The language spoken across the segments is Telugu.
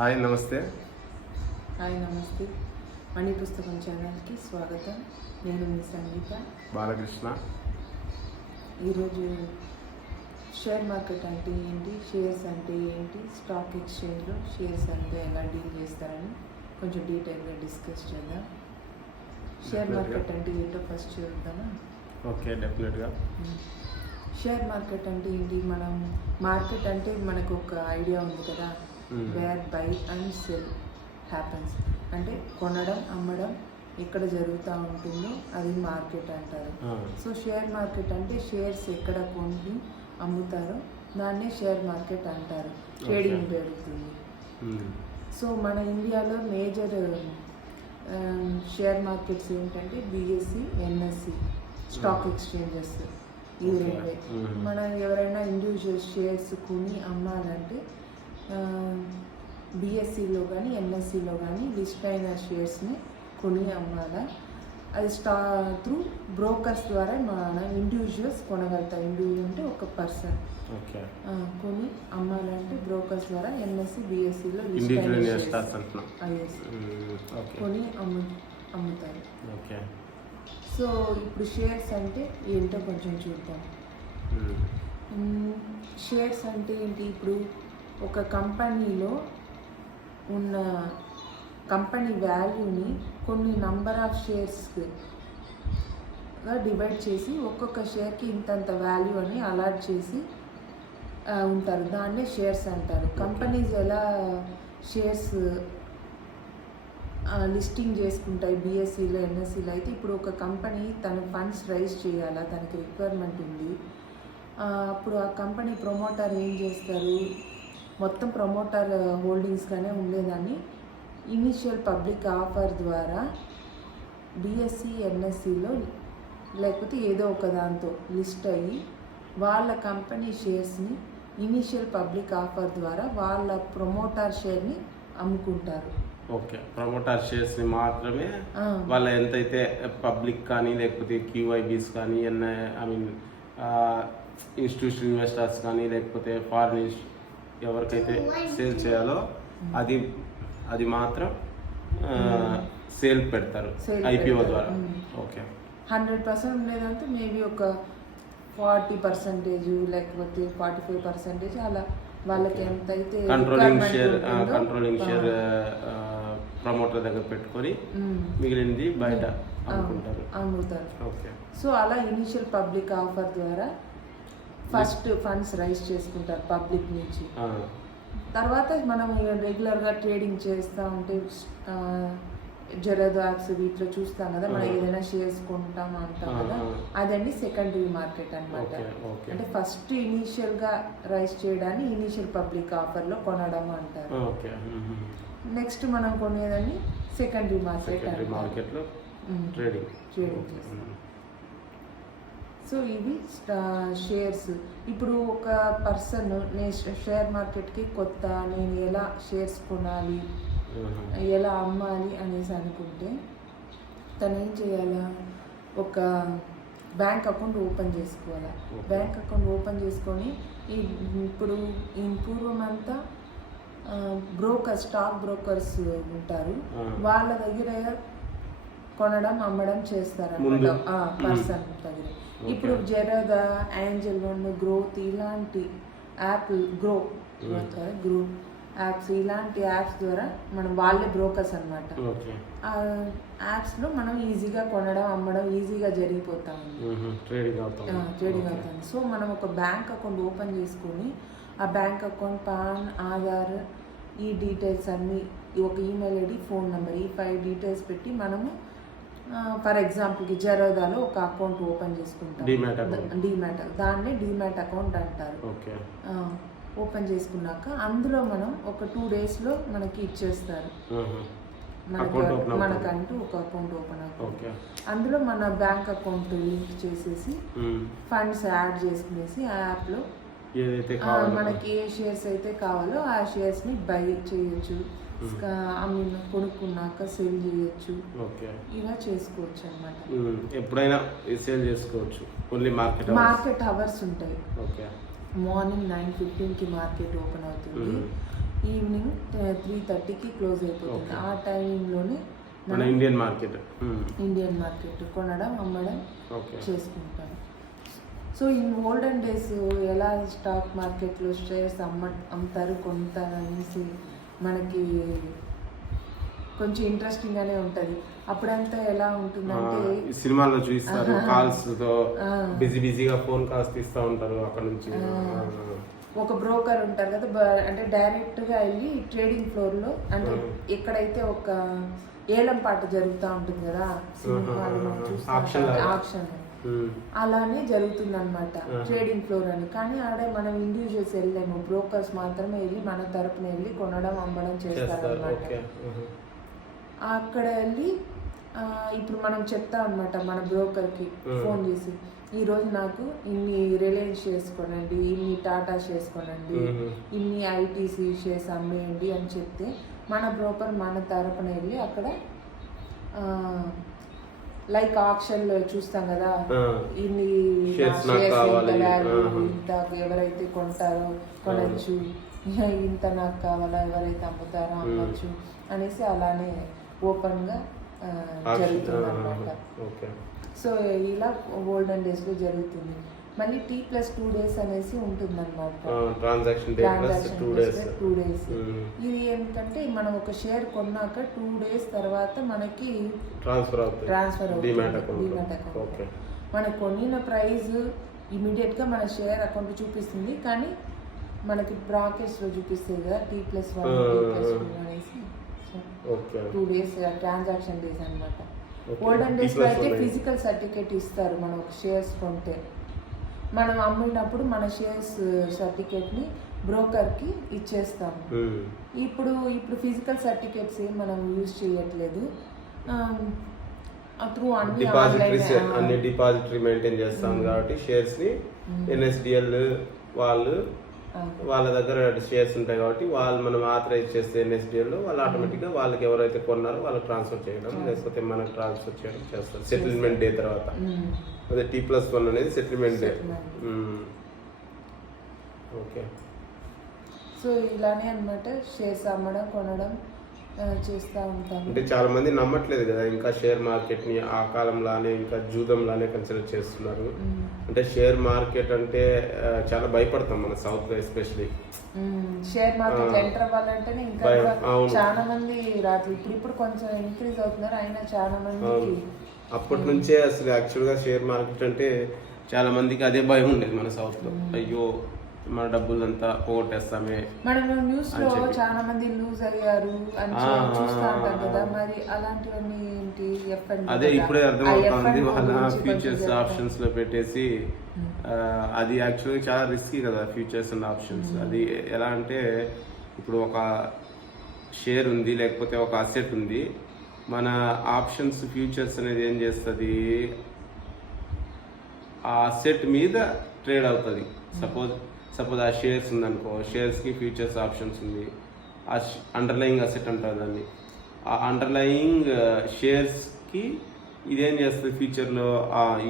హాయ్ నమస్తే. హాయ్ నమస్తే. మణి పుస్తకం ఛానల్కి స్వాగతం. నేను మీ సంగీత బాలకృష్ణ. ఈరోజు షేర్ మార్కెట్ అంటే ఏంటి, షేర్స్ అంటే ఏంటి, స్టాక్ ఎక్స్చేంజ్లో షేర్స్ అంటే ఎలా డీల్ చేస్తారని కొంచెం డీటెయిల్గా డిస్కస్ చేద్దాం. షేర్ మార్కెట్ అంటే ఏంటో ఫస్ట్ చూద్దామా? ఓకే, డెఫినెట్గా. షేర్ మార్కెట్ అంటే ఏంటి? మనం మార్కెట్ అంటే మనకు ఒక ఐడియా ఉంది కదా, where buy and sell happens, అంటే కొనడం అమ్మడం ఎక్కడ జరుగుతూ ఉంటుందో అది మార్కెట్ అంటారు. సో షేర్ మార్కెట్ అంటే షేర్స్ ఎక్కడ కొని అమ్ముతారో దాన్నే షేర్ మార్కెట్ అంటారు. ట్రేడింగ్ జరుగుతుంది. సో మన ఇండియాలో మేజర్ షేర్ మార్కెట్స్ ఏంటంటే బిఎస్సి, ఎన్ఎస్సి, స్టాక్ ఎక్స్చేంజెస్. ఇవి రెండే. మనం ఎవరైనా ఇండివిజువల్ షేర్స్ కొని అమ్మాలంటే బిఎస్సిలో కానీ ఎన్ఎస్సిలో కానీ లిస్ట్ అయిన షేర్స్ని కొని అమ్మాలా. అది త్రూ బ్రోకర్స్ ద్వారా మన ఇండివిజువల్స్ కొనగలుగుతారు. ఇండివిజువల్ అంటే ఒక పర్సన్ కొని అమ్మాలంటే బ్రోకర్స్ ద్వారా ఎన్ఎస్సి, బిఎస్సిలో లిస్ట్ కొని అమ్ముతారు. సో ఇప్పుడు షేర్స్ అంటే ఏంటో కొంచెం చూద్దాం. షేర్స్ అంటే ఏంటి? ఇప్పుడు ఒక కంపెనీలో ఉన్న కంపెనీ వాల్యూని కొన్ని నంబర్ ఆఫ్ షేర్స్గా డివైడ్ చేసి ఒక్కొక్క షేర్కి ఇంతంత వాల్యూ అని అలాట్ చేసి ఉంటారు. దాన్నే షేర్స్ అంటారు. కంపెనీస్ ఎలా షేర్స్ లిస్టింగ్ చేసుకుంటాయి బిఎస్సిలో, ఎన్ఎస్సిలో అయితే ఇప్పుడు ఒక కంపెనీ తన ఫండ్స్ రైజ్ చేయాలా, తనకి రిక్వైర్మెంట్ ఉంది. అప్పుడు ఆ కంపెనీ ప్రమోటర్ ఏం చేస్తారు, మొత్తం ప్రమోటర్ హోల్డింగ్స్గానే ఉండేదాన్ని ఇనిషియల్ పబ్లిక్ ఆఫర్ ద్వారా బిఎస్సి, ఎన్ఎస్సిలో లేకపోతే ఏదో ఒక దాంతో లిస్ట్ అయ్యి వాళ్ళ కంపెనీ షేర్స్ని ఇనిషియల్ పబ్లిక్ ఆఫర్ ద్వారా వాళ్ళ ప్రమోటర్ షేర్ని అమ్ముకుంటారు. ఓకే, ప్రమోటర్ షేర్స్ని మాత్రమే వాళ్ళ ఎంతైతే పబ్లిక్ కానీ లేకపోతే క్యూఐబీస్ కానీ ఐ మీన్ ఇన్స్టిట్యూషనల్ ఇన్వెస్టర్స్ కానీ లేకపోతే ఫారిన్ ఎవరికైతే సేల్ చేయాలో అది మాత్రం సేల్ పెడతారు ఐపీఓ ద్వారా. ఓకే, 100% ఉండేదంటే మేబీ ఒక 40% లేకపోతే 45% అలా వాళ్ళకి ఎంతైతే కంట్రోలింగ్ షేర్ ప్రమోటర్ దగ్గర పెట్టుకొని మిగిలింది బయట అమ్ముతారు. ఓకే, సో అలా ఇనిషియల్ పబ్లిక్ ఆఫర్ ద్వారా ఫస్ట్ ఫండ్స్ రైజ్ చేసుకుంటారు పబ్లిక్ నుంచి. తర్వాత మనం రెగ్యులర్గా ట్రేడింగ్ చేస్తూ ఉంటే జెరోదా యాప్స్ వీటిలో చూస్తాం కదా, మనం ఏదైనా షేర్స్ కొంటాం అంటాం కదా, అదండి సెకండరీ మార్కెట్ అనమాట. అంటే ఫస్ట్ ఇనీషియల్గా రైజ్ చేయడాన్ని ఇనీషియల్ పబ్లిక్ ఆఫర్లో కొనడం అంటారు. నెక్స్ట్ మనం కొనేదాన్ని సెకండరీ మార్కెట్లో ట్రేడింగ్ చేస్తాం. సో ఇవి షేర్స్. ఇప్పుడు ఒక పర్సన్ నేను షేర్ మార్కెట్కి కొత్త, నేను ఎలా షేర్స్ కొనాలి, ఎలా అమ్మాలి అనేసి అనుకుంటే తను ఏం చేయాలా, ఒక బ్యాంక్ అకౌంట్ ఓపెన్ చేసుకోవాలా. బ్యాంక్ అకౌంట్ ఓపెన్ చేసుకొని ఇప్పుడు ఈ పూర్వం అంతా స్టాక్ బ్రోకర్స్ ఉంటారు, వాళ్ళ దగ్గర కొనడం అమ్మడం చేస్తారన్నమాట పర్సన్ దగ్గర. ఇప్పుడు జెరోదా, ఏంజల్ వన్, గ్రోత్ ఇలాంటి గ్రూప్ యాప్స్ ఇలాంటి యాప్స్ ద్వారా మనం వాళ్ళే బ్రోకర్స్ అనమాట. ఆ యాప్స్లో మనం ఈజీగా కొనడం అమ్మడం ఈజీగా జరిగిపోతాం, ట్రేడింగ్ అవుతాం. సో మనం ఒక బ్యాంక్ అకౌంట్ ఓపెన్ చేసుకొని ఆ బ్యాంక్ అకౌంట్ పాన్, ఆధార్, ఈ డీటెయిల్స్ అన్నీ, ఒక ఈమెయిల్ ఐడి, ఫోన్ నెంబర్, ఈ 5 డీటెయిల్స్ పెట్టి మనము ఫర్ ఎగ్జాంపుల్కి జెరోదాలో ఒక అకౌంట్ ఓపెన్ చేసుకుంటాం, డీమ్యాట్. దాన్నే డీమ్యాట్ అకౌంట్ అంటారు. ఓపెన్ చేసుకున్నాక అందులో మనం ఒక 2 డేస్లో మనకి ఇచ్చేస్తారు. మనకంటూ ఒక అకౌంట్ ఓపెన్ అవుతుంది. అందులో మన బ్యాంక్ అకౌంట్ లింక్ చేసేసి ఫండ్స్ యాడ్ చేసుకునేసి ఆ యాప్లో మనకి ఏ షేర్స్ అయితే కావాలో ఆ షేర్స్ని బై చేయొచ్చు, కొనుక్కున్నాక సేల్ చేయొచ్చు, ఇలా చేసుకోవచ్చు అన్నమాట. ఎప్పుడైనా సేల్ చేసుకోవచ్చు. మార్కెట్ అవర్స్ ఉంటాయి. మార్నింగ్ 9:15కి మార్కెట్ ఓపెన్ అవుతుంది. ఈవినింగ్ 3:30కి క్లోజ్ అయిపోతుంది. ఆ టైంలోనే మన ఇండియన్ మార్కెట్ కొనడం అమ్మడం ఓకే చేసుకుంటాం. సో ఇన్ ఓల్డెన్ డేస్ ఎలా స్టాక్ మార్కెట్లో షేర్స్ అమ్ముతారు కొంటారు అనేసి మనకి కొంచెం ఇంట్రెస్టింగ్ గానే ఉంటది. అప్పుడంతా ఎలా ఉంటుందంటే సినిమాల్లో చూపిస్తారు, కాల్స్ తో బిజీగా ఫోన్ కాల్స్ తీస్తూ ఉంటారు. అక్కడ నుంచి ఒక బ్రోకర్ ఉంటారు కదా, అంటే డైరెక్ట్ గా వెళ్ళి ట్రేడింగ్ ఫ్లోర్ లో, అంటే ఎక్కడైతే ఒక ఏలం పాట జరుగుతూ ఉంటుంది కదా ఆక్షన్, అలానే జరుగుతుంది అనమాట ట్రేడింగ్ ఫ్లోర్ అని. కానీ ఆడే మనం ఇండివిజువల్స్ వెళ్ళలేము, బ్రోకర్స్ మాత్రమే వెళ్ళి మన తరపున వెళ్ళి కొనడం అమ్మడం చేస్తారు అనమాట. అక్కడ వెళ్ళి ఇప్పుడు మనం చెప్తా అనమాట మన బ్రోకర్కి ఫోన్ చేసి, ఈరోజు నాకు ఇన్ని రిలయన్స్ షేర్స్ కొనండి, ఇన్ని టాటా షేర్స్ కొనండి, ఇన్ని ఐటీసీ షేర్స్ అమ్మేయండి అని చెప్తే మన బ్రోకర్ మన తరపున వెళ్ళి అక్కడ లైక్ ఆక్షన్లో చూస్తాం కదా, ఇన్ని షేర్స్ ఇంత ఎవరైతే కొంటారో కొనచ్చు, ఇంత నాకు కావాలా ఎవరైతే అమ్ముతారో అమ్మచ్చు అనేసి అలానే ఓపెన్ గా జరుగుతుంది అనమాట. సో ఇలా ఓల్డెన్ డేస్ లో జరుగుతుంది. మళ్ళీ T+2 days అనేసి ఉంటుంది అనమాట, ట్రాన్సాక్షన్ 2 days. ఇది ఏంటంటే మనం ఒక షేర్ కొన్నాక 2 days తర్వాత మనకి ట్రాన్స్ఫర్ అవుతుంది డిమాట్ అకౌంట్. మనకు కొనిన ప్రైస్ ఇమీడియట్ గా మన షేర్ అకౌంట్ చూపిస్తుంది, కానీ మనకి బ్రాకెట్స్ లో చూపిస్తుంది కదా T+1 T+2 అనేసి. 2 days ట్రాన్సాక్షన్ డేస్ అనమాట. ఓల్డెన్ డేస్ లో అయితే ఫిజికల్ సర్టిఫికేట్ ఇస్తారు. మనం ఒక షేర్స్ కొంటే మనం అమ్మినప్పుడు మన షేర్స్ సర్టిఫికేట్ ని బ్రోకర్ కి ఇచ్చేస్తాము. ఇప్పుడు ఫిజికల్ సర్టిఫికేట్స్ ఏం మనం యూజ్ చేయట్లేదు, త్రూ అన్ని డిపాజిటరీ మెయింటైన్ చేస్తాం కాబట్టి షేర్స్ ని NSDL వాళ్ళ దగ్గర షేర్స్ ఉంటాయి కాబట్టి వాళ్ళు మనం ఆథరైజ్ చేస్తే NSDL వాళ్ళు ఆటోమేటిక్గా వాళ్ళకి ఎవరైతే కొన్నారో వాళ్ళకి ట్రాన్స్ఫర్ చేయడం, లేకపోతే మనకు ట్రాన్స్ఫర్ చేయడం చేస్తారు సెటిల్మెంట్ డే తర్వాత. అదే T+1 అనేది సెటిల్మెంట్ డే. ఓకే, సో ఇలానే అన్నమాట షేర్స్ అమ్మడం కొనడం చేస్తూ ఉంటాం. అంటే చాలా మంది నమ్మట్లేదు కదా ఇంకా షేర్ మార్కెట్ ని ఆ కాలంలానే ఇంకా జూదంలానే కన్సిడర్ చేస్తున్నారు. అంటే షేర్ మార్కెట్ అంటే చాలా భయపడతాం మన సౌత్ లో ఎస్పెషల్లీ. షేర్ మార్కెట్ ఎంటర్ అవ్వాలంటేనే ఇంకా చాలా మంది రాదు. ఇప్పుడు కొంచెం ఇంక్రీజ్ అవుతున్నారు, అయినా చాలా మంది అప్పటి నుంచే అసలు యాక్చువల్ గా షేర్ మార్కెట్ అంటే చాలా మందికి అదే భయం ఉండేది మన సౌత్ లో. అయ్యో మన డబ్బులంతా పోగొట్టేస్తామే. మనం న్యూస్ లో చాలా మంది లూజ్ అయ్యారు అని చూస్తా ఉంటాం కదా, మరి అలాంటివన్నీ ఏంటి? అదే ఇప్పుడే అర్థమవుతుంది, వాళ్ళ ఫ్యూచర్స్ ఆప్షన్స్ లో పెట్టేసి అది యాక్చువల్గా చాలా రిస్కీ కదా ఫ్యూచర్స్ అండ్ ఆప్షన్స్. అది ఎలా అంటే ఇప్పుడు ఒక షేర్ ఉంది లేకపోతే ఒక అసెట్ ఉంది, మన ఆప్షన్స్ ఫ్యూచర్స్ అనేది ఏం చేస్తుంది, ఆ అసెట్ మీద ట్రేడ్ అవుతుంది. సపోజ్ ఆ షేర్స్ ఉందనుకో, షేర్స్కి ఫ్యూచర్స్ ఆప్షన్స్ ఉంది, ఆ అండర్లయింగ్ అసెట్ అంటారు దాన్ని. ఆ అండర్లయింగ్ షేర్స్కి ఇదేం చేస్తుంది, ఫ్యూచర్లో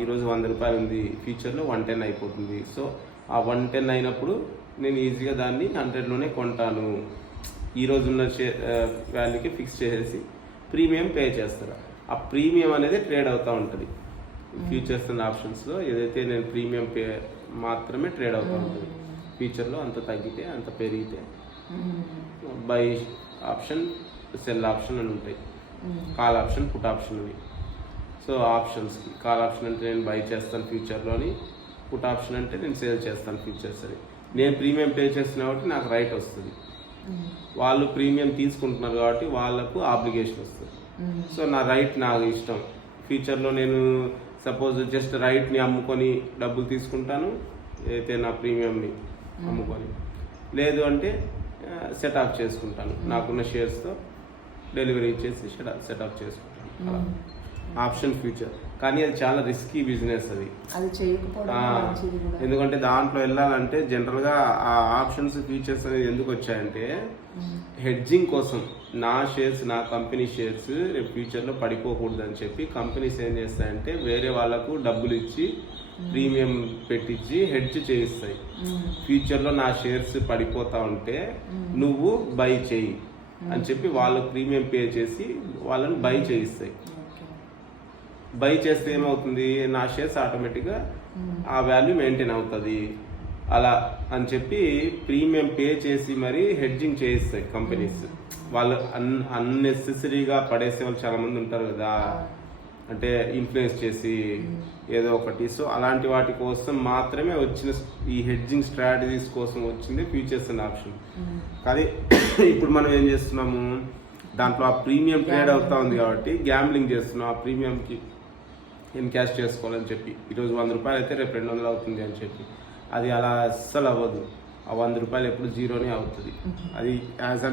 ఈరోజు 100 రూపాయలు ఉంది, ఫ్యూచర్లో 110 అయిపోతుంది. సో ఆ 110 అయినప్పుడు నేను ఈజీగా దాన్ని 100లోనే కొంటాను. ఈరోజు ఉన్న వాల్యూకి ఫిక్స్ చేసేసి ప్రీమియం పే చేస్తారు. ఆ ప్రీమియం అనేది ట్రేడ్ అవుతూ ఉంటుంది ఫ్యూచర్స్ అండ్ ఆప్షన్స్లో. ఏదైతే నేను ప్రీమియం పే మాత్రమే ట్రేడ్ అవుతూ ఉంటుంది. ఫ్యూచర్లో అంత తగ్గితే అంత పెరిగితే బై ఆప్షన్ సెల్ ఆప్షన్ అని ఉంటాయి, కాల్ ఆప్షన్ పుట్ ఆప్షన్ అని. సో ఆప్షన్స్కి కాల్ ఆప్షన్ అంటే నేను బై చేస్తాను ఫ్యూచర్లోని, పుట్ ఆప్షన్ అంటే నేను సేల్ చేస్తాను ఫ్యూచర్స్ అని. నేను ప్రీమియం పే చేస్తున్నా కాబట్టి నాకు రైట్ వస్తుంది, వాళ్ళు ప్రీమియం తీసుకుంటున్నారు కాబట్టి వాళ్ళకు ఆబ్లిగేషన్ వస్తుంది. సో నా రైట్ నాకు ఇష్టం. ఫ్యూచర్లో నేను సపోజ్ జస్ట్ రైట్ని అమ్ముకొని డబ్బులు తీసుకుంటాను, అయితే నా ప్రీమియంని అమ్ముకొని, లేదు అంటే సెట్ ఆఫ్ చేసుకుంటాను, నాకున్న షేర్స్తో డెలివరీ ఇచ్చేసి సెట్ ఆఫ్ చేసుకుంటాను. ఆప్షన్ ఫ్యూచర్ కానీ అది చాలా రిస్కీ బిజినెస్ అది ఎందుకంటే దాంట్లో వెళ్ళాలంటే జనరల్గా ఆ ఆప్షన్స్ ఫీచర్స్ అనేది ఎందుకు వచ్చాయంటే హెడ్జింగ్ కోసం నా షేర్స్, నా కంపెనీ షేర్స్ రేపు ఫ్యూచర్లో పడిపోకూడదు అని చెప్పి కంపెనీస్ ఏం చేస్తాయంటే వేరే వాళ్ళకు డబ్బులు ఇచ్చి ప్రీమియం పెట్టించి హెడ్జ్ చేయిస్తాయి. ఫ్యూచర్లో నా షేర్స్ పడిపోతా ఉంటే నువ్వు బై చేయి అని చెప్పి వాళ్ళు ప్రీమియం పే చేసి వాళ్ళని బై చేయిస్తాయి. బై చేస్తే ఏమవుతుంది, నా షేర్స్ ఆటోమేటిక్గా ఆ వాల్యూ మెయింటైన్ అవుతుంది. అలా అని చెప్పి ప్రీమియం పే చేసి మరి హెడ్జింగ్ చేయిస్తాయి కంపెనీస్. వాళ్ళు అన్నెసెసరీగా పడేసే వాళ్ళు చాలా మంది ఉంటారు కదా, అంటే ఇన్ఫ్లుయెన్స్ చేసి ఏదో ఒకటి. సో అలాంటి వాటి కోసం మాత్రమే వచ్చిన ఈ హెడ్జింగ్ స్ట్రాటజీస్ కోసం వచ్చింది ఫ్యూచర్స్ అండ్ ఆప్షన్. కానీ ఇప్పుడు మనం ఏం చేస్తున్నాము, దాంట్లో ఆ ప్రీమియం ట్రేడ్ అవుతా ఉంది కాబట్టి గ్యాంబ్లింగ్ చేస్తున్నాం. ఆ ప్రీమియంకి ఎన్కాష్ చేసుకోవాలని చెప్పి ఈరోజు 100 రూపాయలు అయితే రేపు 200 అవుతుంది అని చెప్పి, అది అలా అస్సలు అవ్వదు. ఆ 100 రూపాయలు ఎప్పుడు జీరోనే అవుతుంది. అది యాజ్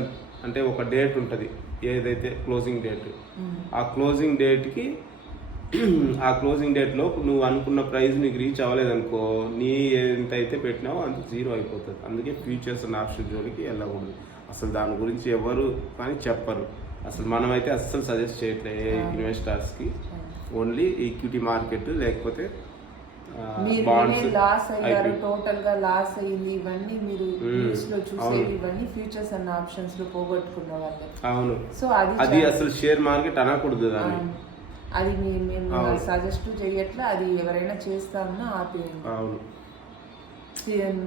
అంటే ఒక డేట్ ఉంటుంది, ఏదైతే క్లోజింగ్ డేట్, ఆ క్లోజింగ్ డేట్కి ఆ క్లోజింగ్ డేట్లో నువ్వు అనుకున్న ప్రైస్ నీకు రీచ్ అవ్వలేదనుకో, నీ ఎంత అయితే పెట్టినావో అంత జీరో అయిపోతుంది. అందుకే ఫ్యూచర్స్ అండ్ ఆప్షన్ జోలికి వెళ్ళకూడదు. అసలు దాని గురించి ఎవరు కానీ చెప్పరు. అసలు మనమైతే అస్సలు సజెస్ట్ చేయట్లేదు ఇన్వెస్టర్స్కి. ఓన్లీ ఈక్విటీ మార్కెట్ లేకపోతే బాండ్స్. లాస్ అయ్యారు, టోటల్ గా లాస్ అయ్యింది, ఇవన్నీ మీరు న్యూస్ లో చూసేవి ఇవన్నీ ఫ్యూచర్స్ అండ్ ఆప్షన్స్ లో పోగొట్టుకున్న వాళ్ళే. అవును. సో అది అసలు షేర్ మార్కెట్ అనకూడదు దాన్ని. అది మేము సజెస్ట్ చేయట్లే. అది ఎవరైనా చేస్తామన్నా ఆపేయండి. అవును.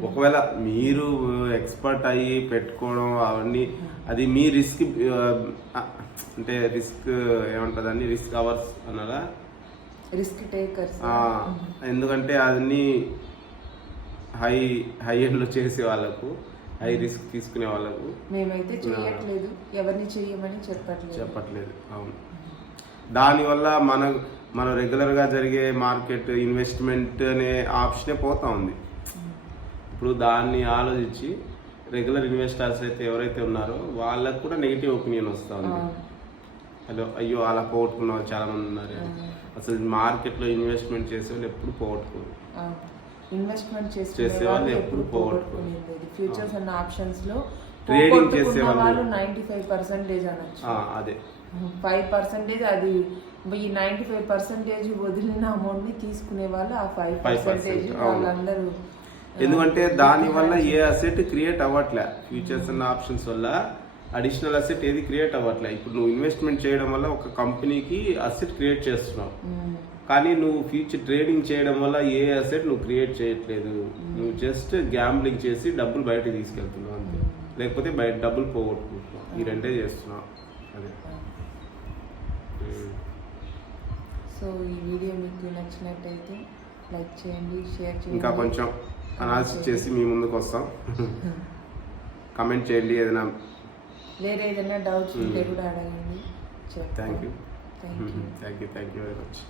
ఒకవేళ మీరు ఎక్స్పర్ట్ అయ్యి పెట్టుకోవడం అవన్నీ అది మీ రిస్క్, అంటే రిస్క్ ఏమంటుందని, రిస్క్ అవర్స్ అన్నారా, రిస్క్ టేకర్స్. ఎందుకంటే అన్ని హై ఎండ్లో చేసే వాళ్ళకు, హై రిస్క్ తీసుకునే వాళ్ళకు మేమైతే చేయట్లేదు, ఎవరిని చేయమని చెప్పట్లేదు. అవును. దానివల్ల మన రెగ్యులర్గా జరిగే మార్కెట్ ఇన్వెస్ట్మెంట్ అనే ఆప్షనే పోతా ఉంది. ఇప్పుడు దాన్ని ఆలోచించి రెగ్యులర్ ఇన్వెస్టర్స్ అయితే ఎవరైతే ఉన్నారో వాళ్ళకు కూడా నెగిటివ్ ఒపీనియన్ వస్తూ ఉంది. అయ్యో అలా పోగొట్టుకున్న వాళ్ళు చాలా మంది ఉన్నారు. అసలు మార్కెట్లో ఇన్వెస్ట్మెంట్ చేసే వాళ్ళు ఎప్పుడు పోగొట్టుకోరు. ఇన్వెస్ట్మెంట్ చేసే వాళ్ళు ఎప్పుడు పోగొట్టుకోలేదు. ఫ్యూచర్స్ అండ్ ఆప్షన్స్ లో ట్రేడింగ్ చేసే వాళ్ళు 95% అనొచ్చు. అదే 5% అది ఈ 95% వదిలిన అమౌంట్ ని తీసుకునే వాళ్ళు ఆ 5% వాళ్ళందరూ. ఎందుకంటే దాని వల్ల ఏ అసెట్ క్రియేట్ అవ్వట్లే. ఫ్యూచర్స్ అండ్ ఆప్షన్స్ వల్ల అడిషనల్ అసెట్ ఏది క్రియేట్ అవ్వట్లే. ఇప్పుడు నువ్వు ఇన్వెస్ట్మెంట్ చేయడం వల్ల ఒక కంపెనీకి అసెట్ క్రియేట్ చేస్తున్నావు, కానీ నువ్వు ఫ్యూచర్ ట్రేడింగ్ చేయడం వల్ల ఏ అసెట్ నువ్వు క్రియేట్ చేయట్లేదు. నువ్వు జస్ట్ గ్యాంబ్లింగ్ చేసి డబ్బులు బయటకు తీసుకెళ్తున్నావు అంతే, లేకపోతే బయట డబ్బులు పోగొట్టుకుంటున్నావు. ఈ రెండే చేస్తున్నావు. అదే. సో ఈ వీడియో మీకు నచ్చినట్టయితే లైక్ చేయండి, షేర్ చేయండి. ఇంకా కొంచెం అనాలిసిస్ చేసి మీ ముందుకు వస్తాం. కమెంట్ చేయండి, ఏదైనా వేరే ఏదైనా డౌట్స్ ఉంటే కూడా అడగండి. Thank you very much.